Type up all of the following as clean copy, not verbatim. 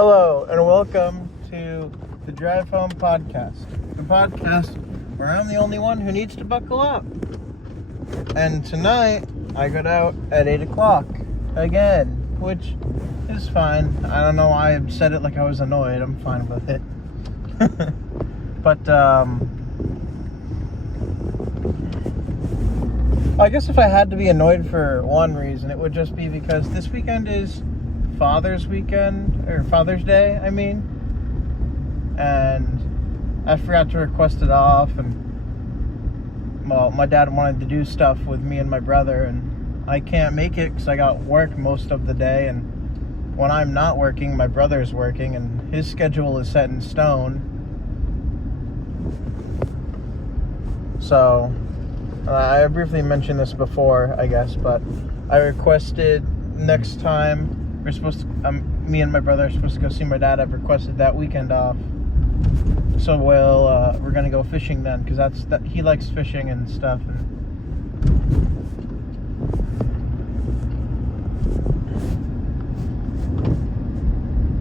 Hello, and welcome to the Drive Home Podcast. The podcast where I'm the only one who needs to buckle up. And tonight, I got out at 8 o'clock again, which is fine. I don't know why I said it like I was annoyed. I'm fine with it. But, I guess if I had to be annoyed for one reason, it would just be because this weekend is Father's Day, I mean. And I forgot to request it off, and, well, my dad wanted to do stuff with me and my brother, and I can't make it because I got work most of the day, and when I'm not working, my brother's working, and his schedule is set in stone. So, I briefly mentioned this before, I guess, but I requested next time me and my brother are supposed to go see my dad. I've requested that weekend off, so we're gonna go fishing then, because he likes fishing and stuff,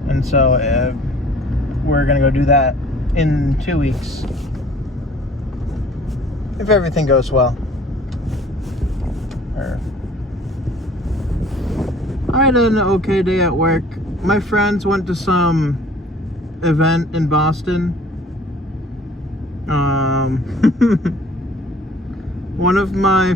and so we're gonna go do that in 2 weeks if everything goes well. I had an okay day at work. My friends went to some event in Boston. One of my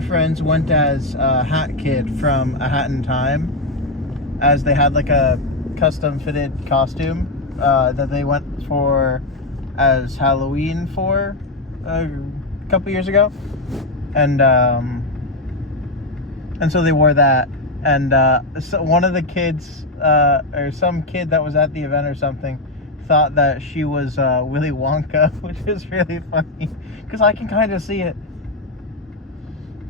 friends went as a Hat Kid from A Hat in Time, as they had like a custom fitted costume that they went for as Halloween for a couple years ago, and so they wore that, and so one of the kids, or some kid that was at the event or something, thought that she was Willy Wonka, which is really funny, because I can kind of see it,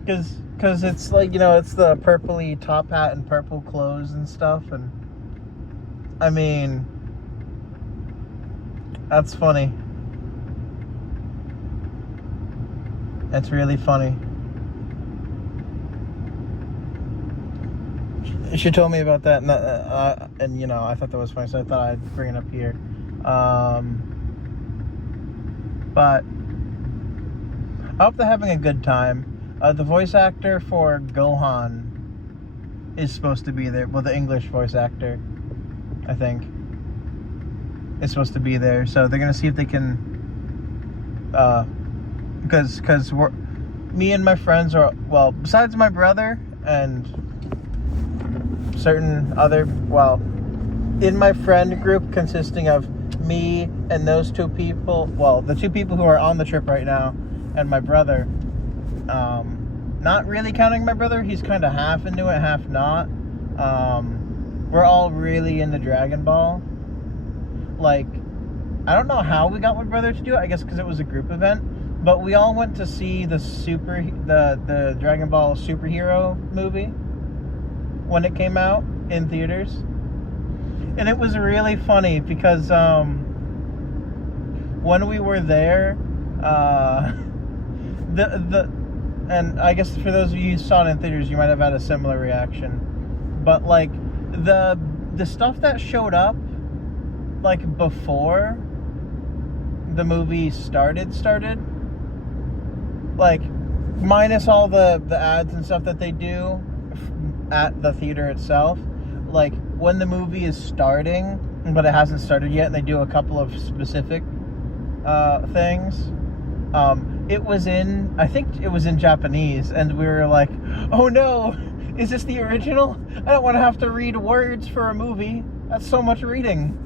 because it's like, it's the purpley top hat and purple clothes and stuff, and I mean, that's funny. It's really funny. She told me about that, and I thought that was funny, so I thought I'd bring it up here. But I hope they're having a good time. The voice actor for Gohan is supposed to be there. Well, the English voice actor, I think, is supposed to be there. So they're gonna see if they can, because me and my friends are, well, besides my brother and certain other, in my friend group consisting of me and those two people, the two people who are on the trip right now, and my brother, not really counting my brother, he's kind of half into it, half not, we're all really into Dragon Ball. Like, I don't know how we got my brother to do it, I guess because it was a group event, but we all went to see the Dragon Ball superhero movie when it came out in theaters, and it was really funny because when we were there, and I guess for those of you who saw it in theaters, you might have had a similar reaction, but like the stuff that showed up like before the movie started, like minus all the ads and stuff that they do at the theater itself, like when the movie is starting but it hasn't started yet and they do a couple of specific things, I think it was in Japanese, and we were like, oh no, is this the original? I don't want to have to read words for a movie. That's so much reading.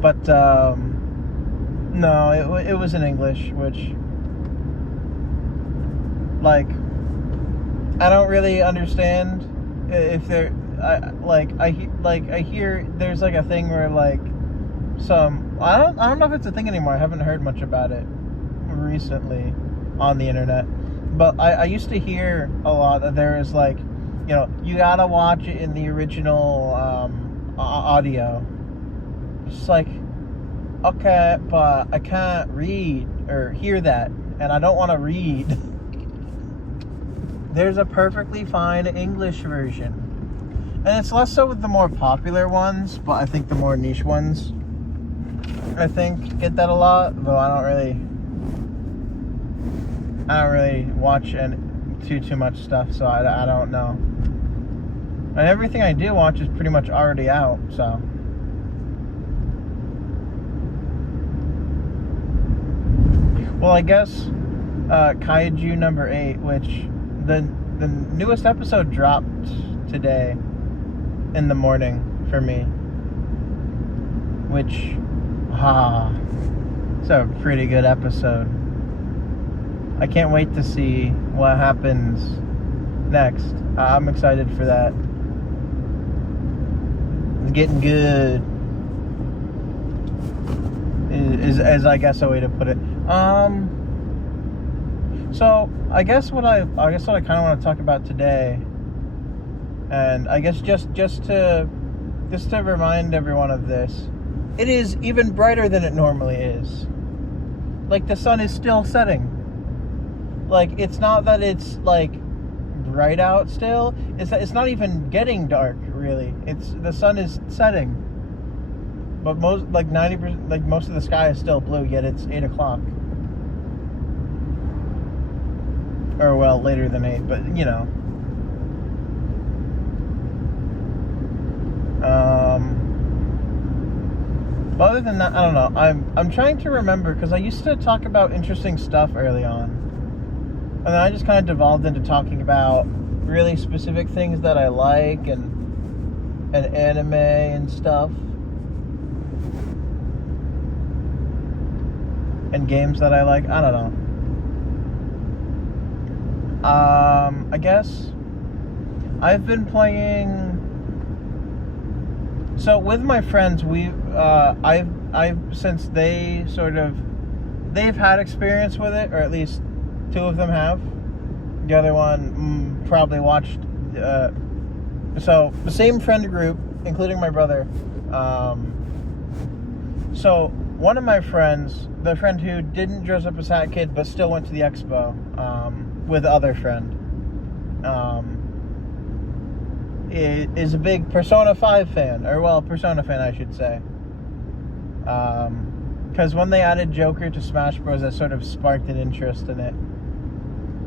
But no, it was in English, which, like, I don't really understand if they're, I hear there's like a thing where like I don't know if it's a thing anymore. I haven't heard much about it recently on the internet, but I used to hear a lot that there is like, you gotta watch it in the original audio. Just like, okay, but I can't read or hear that, and I don't want to read. there's a perfectly fine English version. And it's less so with the more popular ones, but I think the more niche ones, I think, get that a lot. Though I don't really watch too much stuff, so I don't know. And everything I do watch is pretty much already out, so. Well, I guess Kaiju number 8, which the newest episode dropped today in the morning for me, which it's a pretty good episode. I can't wait to see what happens next. I'm excited for that. It's getting good, is I guess a way to put it. So I guess what I kind of want to talk about today, and I guess just to remind everyone of this, it is even brighter than it normally is. Like, the sun is still setting. Like, it's not that it's like bright out still. It's that it's not even getting dark really. It's the sun is setting. But most, like 90%, like most of the sky is still blue. Yet it's 8 o'clock. Or well, later than 8. But you know. But other than that, I don't know. I'm trying to remember, because I used to talk about interesting stuff early on. And then I just kind of devolved into talking about really specific things that I like and anime and stuff. And games that I like. I don't know. I guess I've been playing. So with my friends, I've since they've had experience with it, or at least 2 of them have. The other one probably watched. So the same friend group, including my brother. So one of my friends, the friend who didn't dress up as Hat Kid but still went to the expo, with the other friend, is a big Persona 5 fan, or well, Persona fan I should say. Because when they added Joker to Smash Bros, that sort of sparked an interest in it.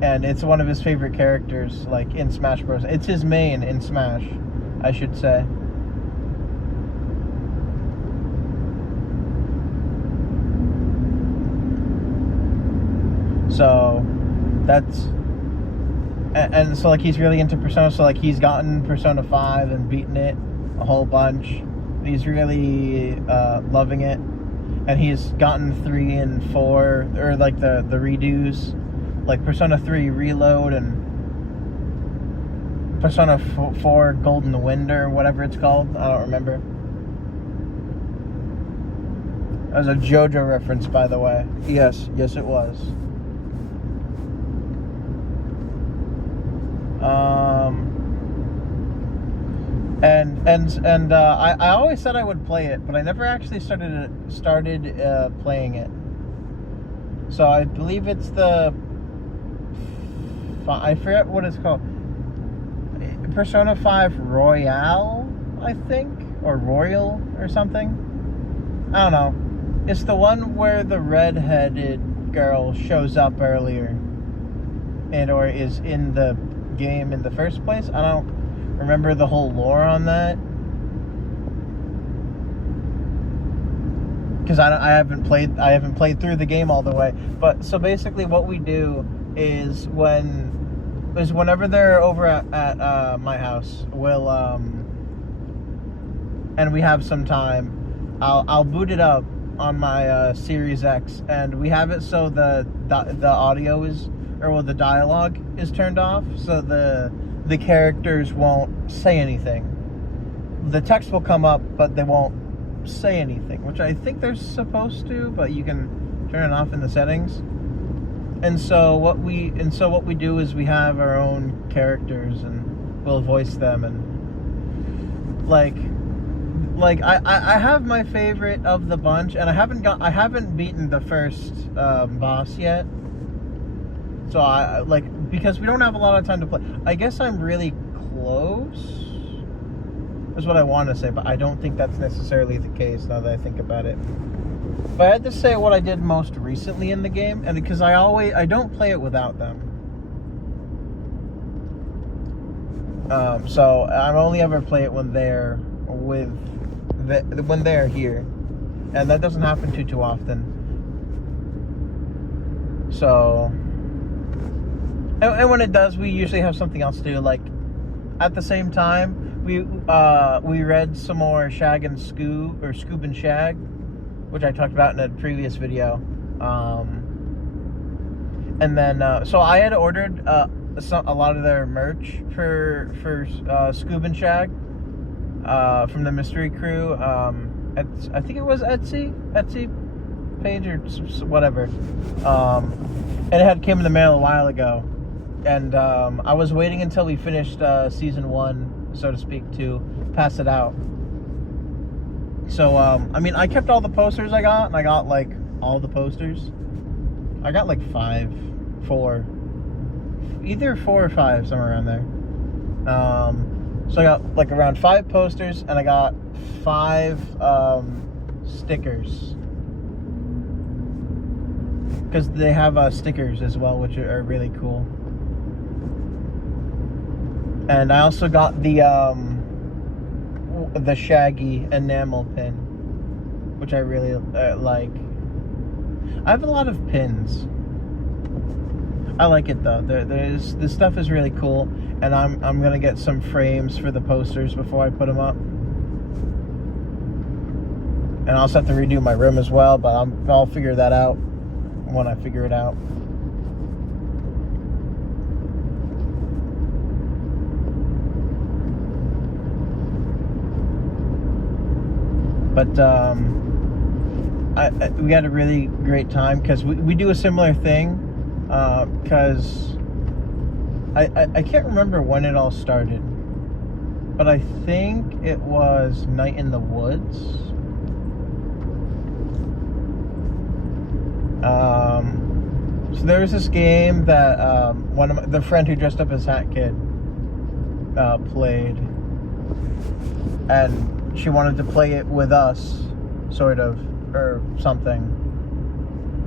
And it's one of his favorite characters, like, in Smash Bros. It's his main in Smash, I should say. So, that's... And so, like, he's really into Persona, so, like, he's gotten Persona 5 and beaten it a whole bunch. He's really loving it. And he's gotten 3 and 4, or, like, the redos. Like Persona 3 Reload and Persona 4 Golden Wind, or whatever it's called. I don't remember. That was a JoJo reference, by the way. Yes, it was. I always said I would play it, but I never actually started playing it. So I believe it's the... I forget what it's called. Persona 5 Royale, I think? Or Royal, or something? I don't know. It's the one where the red-headed girl shows up earlier. Or is in the game in the first place. I don't remember the whole lore on that. Because I haven't played through the game all the way. But, so basically what we do is whenever they're over at my house, we'll and we have some time, I'll boot it up on my Series X, and we have it so the audio is, or well, the dialogue is turned off, so the characters won't say anything. The text will come up, but they won't say anything, which I think they're supposed to, but you can turn it off in the settings. And so what we do is we have our own characters, and we'll voice them, and like I have my favorite of the bunch, and I haven't beaten the first boss yet. So I like, because we don't have a lot of time to play. I guess I'm really close, is what I want to say, but I don't think that's necessarily the case now that I think about it. But I had to say what I did most recently in the game, and because I don't play it without them. So I only ever play it when they're when they're here, and that doesn't happen too often. So, and when it does, we usually have something else to do. Like at the same time, we read some more Shag and Scoob, or Scoob and Shag, which I talked about in a previous video. And then so I had ordered a lot of their merch for Scoob and Shag from the Mystery Crew. I think it was Etsy page or whatever. And it had came in the mail a while ago, and I was waiting until we finished season 1, so to speak, to pass it out. So I mean, I kept all the posters I got, and I got like all the posters. I got like 4, either 4 or 5, somewhere around there. So I got like around 5 posters, and I got 5 stickers, because they have stickers as well, which are really cool. And I also got the Shaggy enamel pin, which I really like. I have a lot of pins. I like it though. This stuff is really cool, and I'm gonna get some frames for the posters before I put them up. And I also have to redo my room as well, but I'll figure that out when I figure it out. But we had a really great time, because we do a similar thing, because I can't remember when it all started, but I think it was Night in the Woods. So there was this game that the friend who dressed up as Hat Kid played, and she wanted to play it with us, sort of, or something.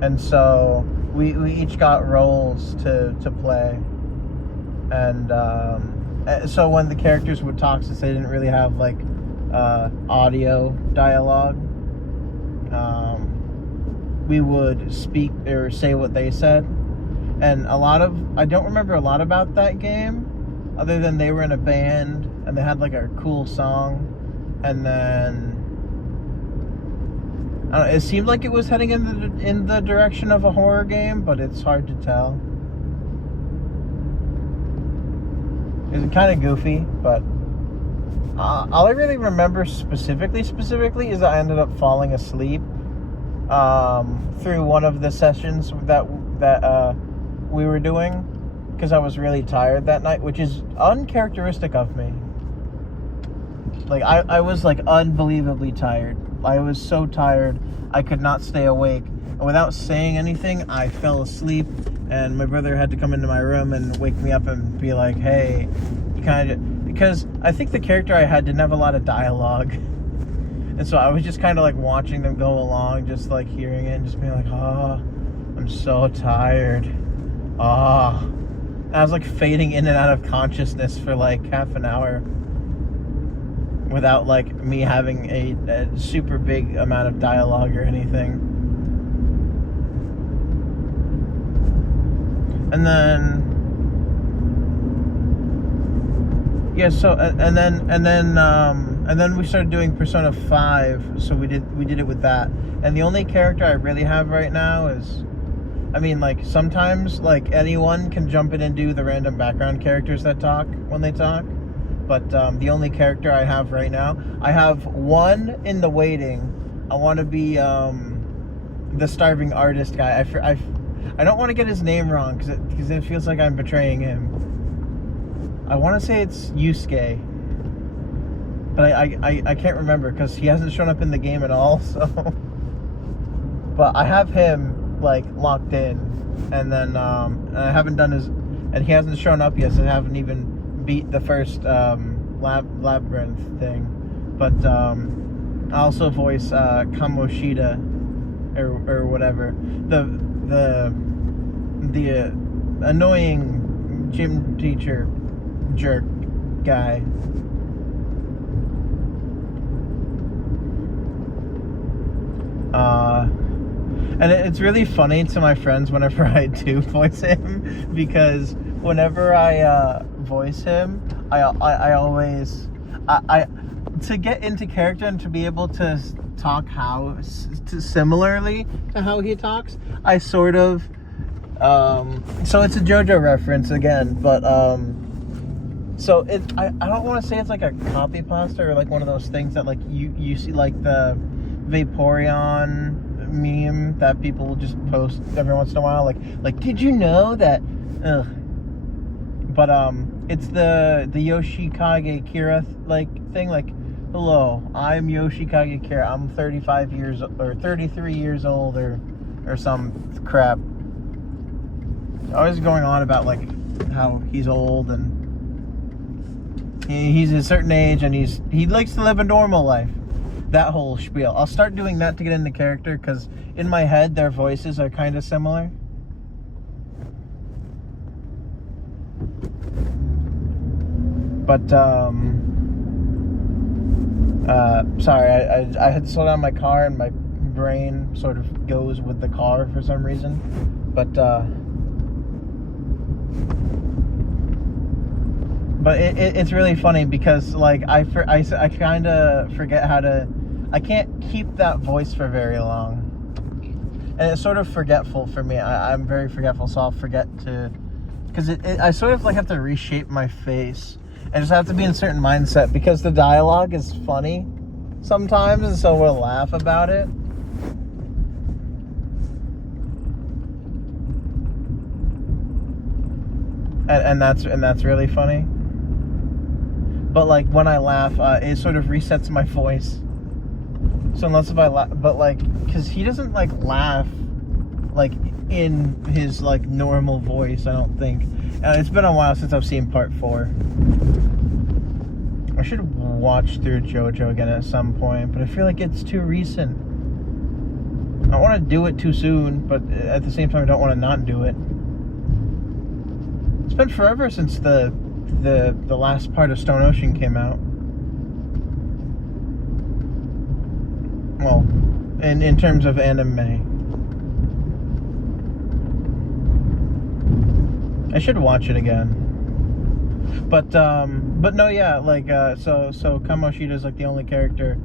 And so we each got roles to play, and so when the characters would talk, since they didn't really have like audio dialogue, we would speak or say what they said. And I don't remember a lot about that game, other than they were in a band and they had like a cool song. And then I don't know, it seemed like it was heading in the direction of a horror game, but it's hard to tell. It's kind of goofy, but all I really remember specifically is that I ended up falling asleep through one of the sessions that we were doing, because I was really tired that night, which is uncharacteristic of me. Like, I was like unbelievably tired. I was so tired I could not stay awake, and without saying anything, I fell asleep, and my brother had to come into my room and wake me up and be like, hey, you kind of, because I think the character I had didn't have a lot of dialogue, and so I was just kind of like watching them go along, just like hearing it and just being like, oh, I'm so tired. Oh. And I was like fading in and out of consciousness for like half an hour without like me having a super big amount of dialogue or anything. And then yeah, so and then we started doing Persona 5, so we did it with that. And the only character I really have right now is, I mean, like, sometimes like anyone can jump in and do the random background characters that talk when they talk. But the only character I have right now, I have one in the waiting. I want to be the starving artist guy. I don't want to get his name wrong, because it feels like I'm betraying him. I want to say it's Yusuke, but I can't remember, because he hasn't shown up in the game at all. So, but I have him, like locked in, and then I haven't done his, and he hasn't shown up yet, so I haven't even beat the first labyrinth thing. But I also voice Kamoshida or whatever, the annoying gym teacher jerk guy. And it's really funny to my friends whenever I do voice him, because whenever I voice him, I always to get into character and to be able to talk similarly to how he talks, I sort of so it's a JoJo reference again, but so I don't want to say it's like a copy pasta or like one of those things that like you see like the Vaporeon meme that people will just post every once in a while, like did you know that but it's the Yoshikage Kira like thing, like, hello, I'm Yoshikage Kira, I'm 33 years old or some crap, always going on about like how he's old and he's a certain age and he likes to live a normal life. That whole spiel. I'll start doing that to get into character, because in my head their voices are kind of similar. But sorry, I had to slow down my car and my brain sort of goes with the car for some reason. But it's really funny because like I kind of forget how to. I can't keep that voice for very long, and it's sort of forgetful for me. I'm very forgetful, so I'll forget to, because I sort of like have to reshape my face. I just have to be in a certain mindset because the dialogue is funny sometimes, and so we'll laugh about it. And that's really funny. But like when I laugh, it sort of resets my voice. So unless if I laugh, but like, because he doesn't like laugh like in his like normal voice, I don't think. It's been a while since I've seen part 4. I should watch through JoJo again at some point, but I feel like it's too recent. I don't want to do it too soon, but at the same time I don't want to not do it. It's been forever since the last part of Stone Ocean came out. Well, in terms of anime. I should watch it again. But no, yeah, like so Kamoshida's like the only character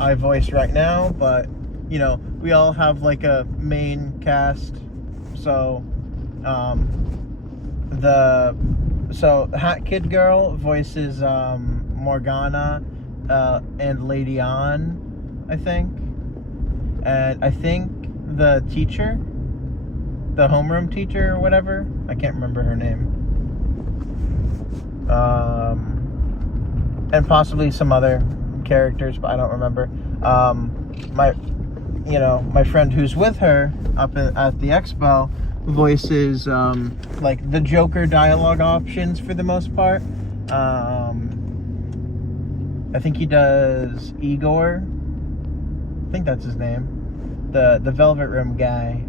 I voice right now, but you know, we all have like a main cast. So Hat Kid Girl voices Morgana and Lady On, I think. And I think the teacher, the homeroom teacher or whatever, I can't remember her name. And possibly some other characters, but I don't remember. My friend who's with her up at the expo voices like the Joker dialogue options for the most part. I think he does Igor. I think that's his name. The Velvet Room guy.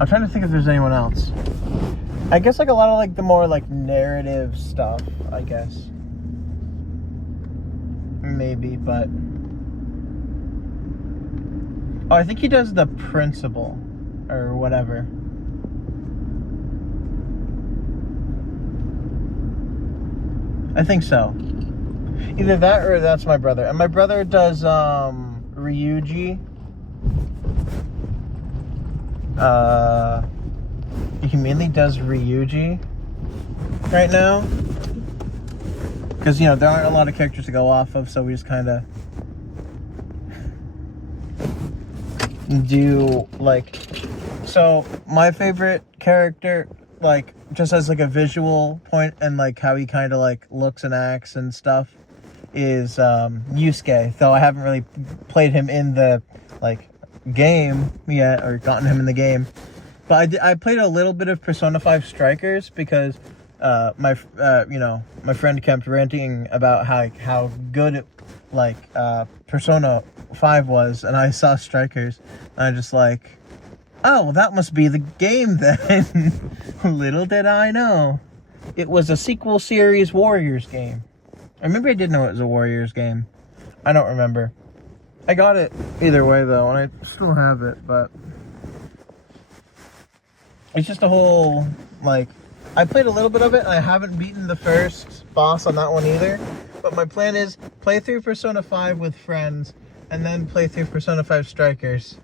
I'm trying to think if there's anyone else. I guess like a lot of like the more like narrative stuff, I guess. Maybe, but oh, I think he does the principal or whatever. I think so. Either that or that's my brother. And my brother does Ryuji. He mainly does Ryuji right now. Because, you know, there aren't a lot of characters to go off of, so we just kind of do, like... So, my favorite character like just as like a visual point and like how he kind of like looks and acts and stuff is Yusuke. Though I haven't really played him in the like game yet or gotten him in the game. But I played a little bit of Persona 5 Strikers because my friend kept ranting about how good it, like Persona 5 was, and I saw Strikers, and I just like, oh, well, that must be the game then. Little did I know, it was a sequel series Warriors game. Or maybe I did know it was a Warriors game. I don't remember. I got it either way though, and I still have it, but it's just a whole, like, I played a little bit of it, and I haven't beaten the first boss on that one either. But my plan is play through Persona 5 with friends, and then play through Persona 5 Strikers.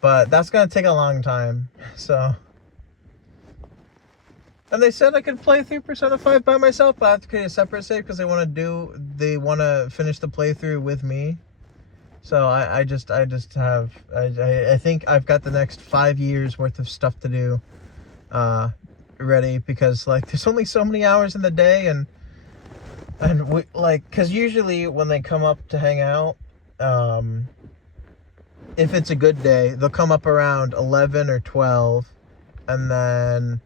But that's gonna take a long time, so. And they said I could play through Persona 5 by myself, but I have to create a separate save because they want to finish the playthrough with me. So I think I've got the next 5 years worth of stuff to do ready, because like there's only so many hours in the day, and we, like, because usually when they come up to hang out, if it's a good day, they'll come up around 11 or 12, and then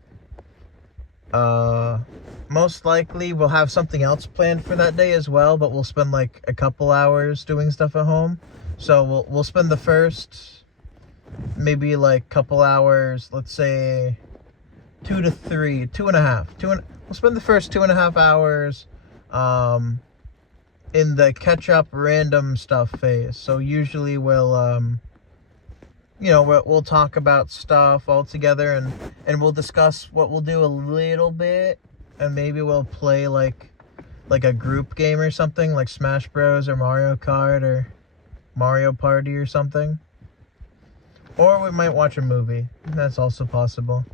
most likely we'll have something else planned for that day as well, but we'll spend like a couple hours doing stuff at home. So we'll spend the first maybe like couple hours, let's say 2 to 3, 2.5. We'll spend the first 2.5 hours in the catch up random stuff phase. So usually we'll we'll talk about stuff all together, and we'll discuss what we'll do a little bit, and maybe we'll play like a group game or something, like Smash Bros or Mario Kart or Mario Party or something. Or we might watch a movie. That's also possible.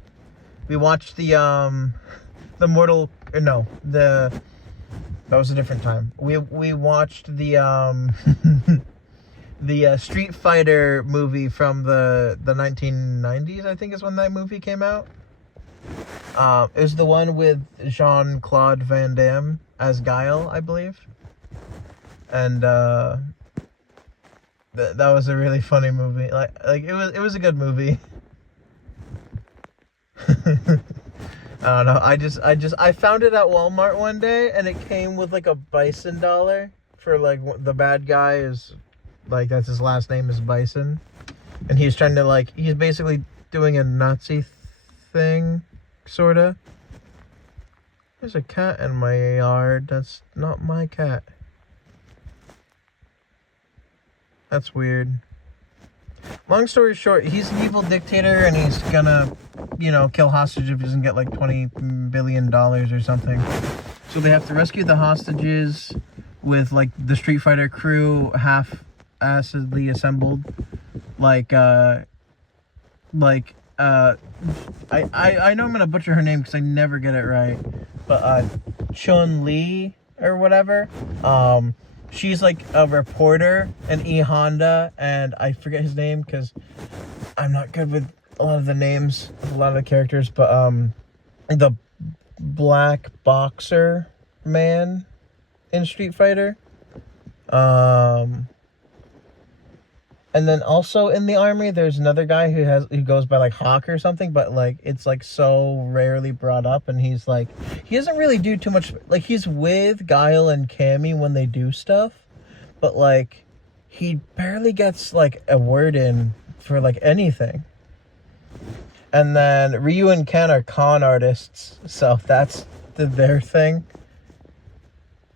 We watched that was a different time. We watched the the Street Fighter movie from the 1990s, I think is when that movie came out. It was the one with Jean-Claude Van Damme as Guile, I believe. And that was a really funny movie. Like it was a good movie. I don't know. I found it at Walmart one day, and it came with like a bison dollar for like the bad guy is like, that's his last name is Bison, and he's trying to like, he's basically doing a Nazi thing, sorta. There's a cat in my yard. That's not my cat. That's weird. Long story short, he's an evil dictator, and he's gonna, kill hostages if he doesn't get like $20 billion or something. So they have to rescue the hostages with like the Street Fighter crew half-assedly assembled. I know I'm gonna butcher her name because I never get it right, but Chun-Li or whatever. She's like a reporter in E Honda, and I forget his name because I'm not good with a lot of the names of a lot of the characters, but the black boxer man in Street Fighter. And then also in the army, there's another guy who goes by like Hawk or something, but like it's like so rarely brought up, and he doesn't really do too much. Like, he's with Guile and Cammy when they do stuff, but like he barely gets like a word in for like anything. And then Ryu and Ken are con artists, so that's their thing.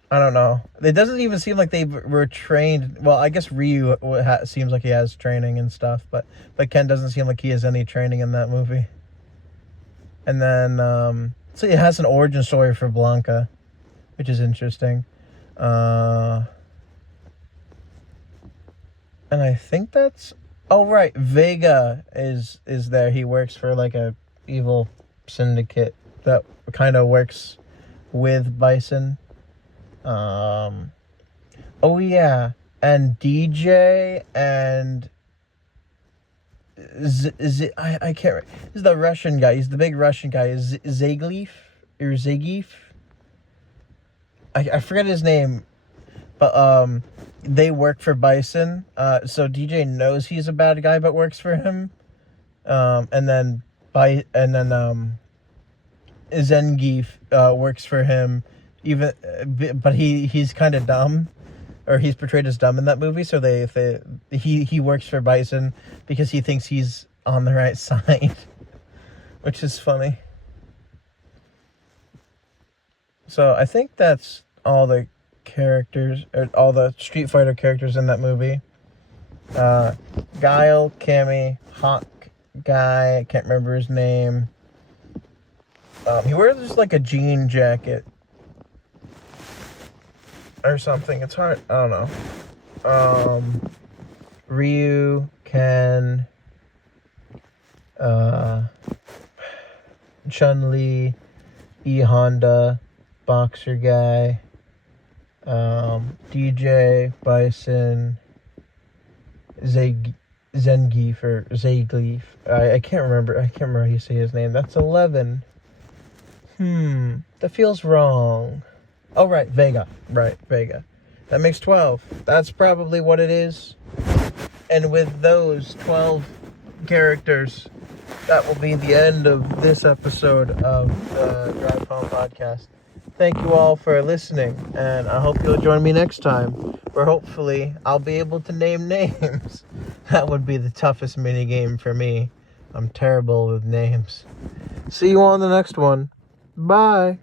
I don't know. It doesn't even seem like they were trained. Well, I guess Ryu seems like he has training and stuff, but Ken doesn't seem like he has any training in that movie. And then, so it has an origin story for Blanca, which is interesting. And I think that's... Oh, right. Vega is there. He works for like a evil syndicate that kind of works with Bison. Oh yeah, and DJ and I can't. This is the Russian guy. He's the big Russian guy. Zagliev or Zagief. I forget his name, but they work for Bison. So DJ knows he's a bad guy, but works for him. And then Zangief works for him, but he's kind of dumb, or he's portrayed as dumb in that movie. So he works for Bison because he thinks he's on the right side, which is funny. So I think that's all the characters, or all the Street Fighter characters in that movie. Guile, Cammy, Hawk guy, I can't remember his name. He wears just like a jean jacket or something. It's hard. I don't know. Ryu, Ken, Chun-Li, E Honda, boxer guy, DJ, Bison, Zangief or Zaglief. I can't remember. I can't remember how you say his name. That's 11. That feels wrong. Oh, right, Vega. Right, Vega. That makes 12. That's probably what it is. And with those 12 characters, that will be the end of this episode of the Drive Home Podcast. Thank you all for listening, and I hope you'll join me next time, where hopefully I'll be able to name names. That would be the toughest minigame for me. I'm terrible with names. See you on the next one. Bye.